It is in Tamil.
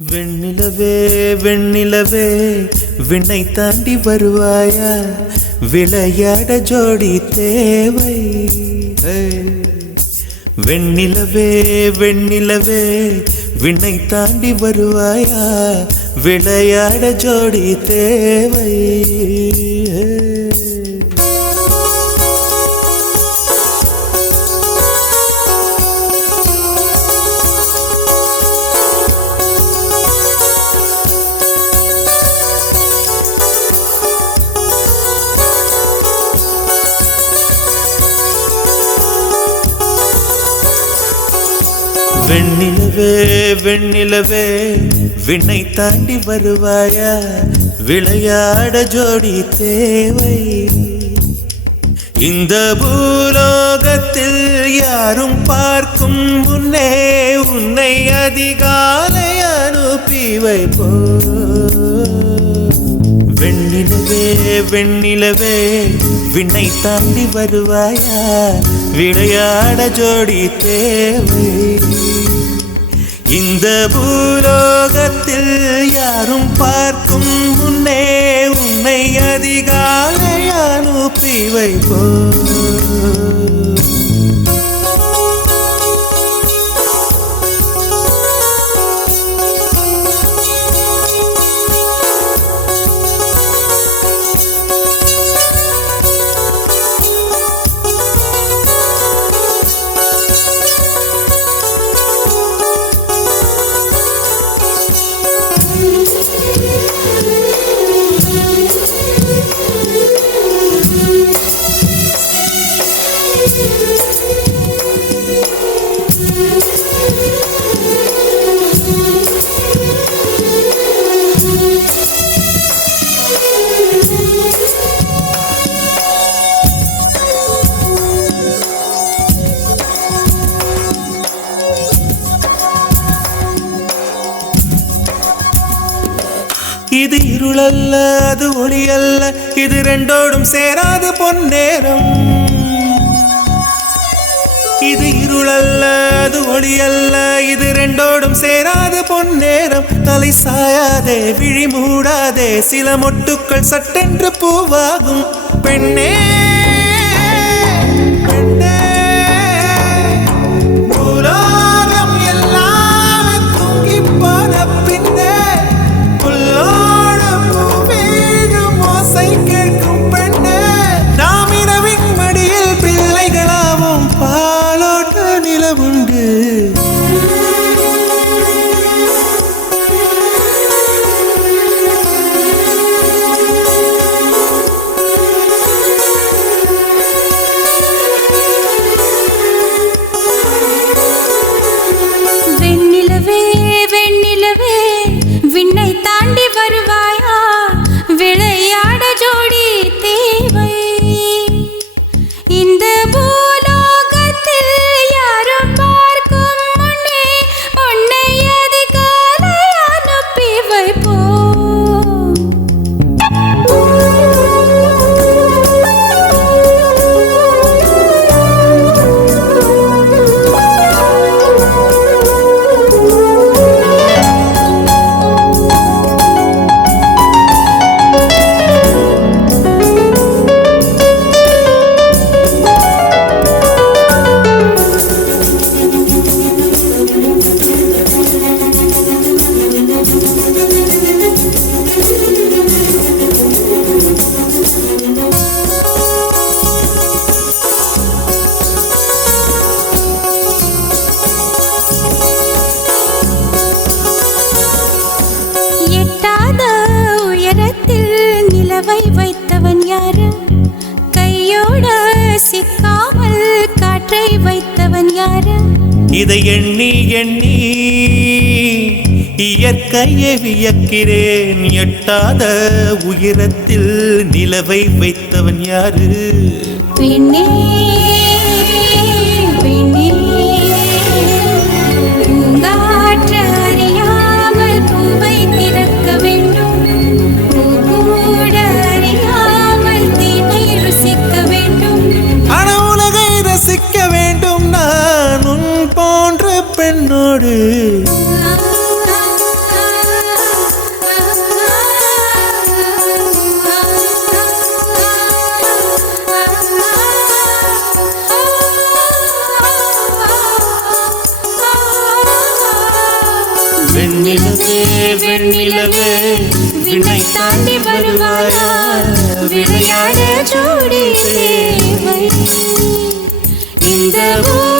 வெண்ணிலவே வெண்ணிலவே விண்ணை தாண்டி வருவாயா, விளையாட ஜோடி தேவை. வெண்ணிலவே வெண்ணிலவே விண்ணை தாண்டி வருவாயா, விளையாட ஜோடி தேவை. வெண்ணிலவே வெண்ணிலவே விண்ணை தாண்டி வருவாயா, விளையாட ஜோடி தேவை. இந்த பூலோகத்தில் யாரும் பார்க்கும் முன்னே உன்னை அதிகாலை அனுப்பி வைப்போ. வெண்ணிலவே வெண்ணிலவே விண்ணை தாண்டி வருவாயா, விளையாட ஜோடி தேவை. இந்த பூலோகத்தில் யாரும் பார்க்கும் முன்னே உன்னை அதிகாலை அனுப்பி வைப்போ. இது இருளல்ல அது ஒளி அல்ல, இது ரெண்டோடும் சேராது பொன்னேரம். இது இருளல்ல அது ஒளி அல்ல, இது ரெண்டோடும் சேராது பொன்னேரம். தலை சாயாதே விழி மூடாதே, சில மொட்டுக்கள் சட்டென்று பூவாகும். பெண்ணே பெண்ணே பூலோகம் எல்லாம் தூங்கி போன பின்னே கேட்கும் பெண்ணே, நாம் இரவின் மடியில் பிள்ளைகளாவும் பாலோட்ட நிலவுண்டு. வெண்ணிலவே வெண்ணிலவே விண்ணை தாண்டி வருவாயா, விளையாட ஜோடி தேவை. இந்த பூலோகத்தில் யாரும் பார்க்கும் முன்னே உன்னை அதிகாலை அனுப்பி வைப்போ. வைத்தவன் யாரு, கையோட சிக்காமல் காற்றை வைத்தவன் யாரு. இதை எண்ணி எண்ணி இயற்கையை வியக்கிறேன், எட்டாத உயரத்தில் நிலவை வைத்தவன் யாரு. பெண்ணே பெண்ணே பூங்காற்று அறியாமல் பூவை திறக்க வேண்டும், ரசிக்க வேண்டும். நான் உன் போன்ற பெண்ணோடு வெண்ணிலவே வெண்ணிலவே விண்ணை தாண்டி வருவாயா விளையாட ஜோடி தேவை இந்த ஊர்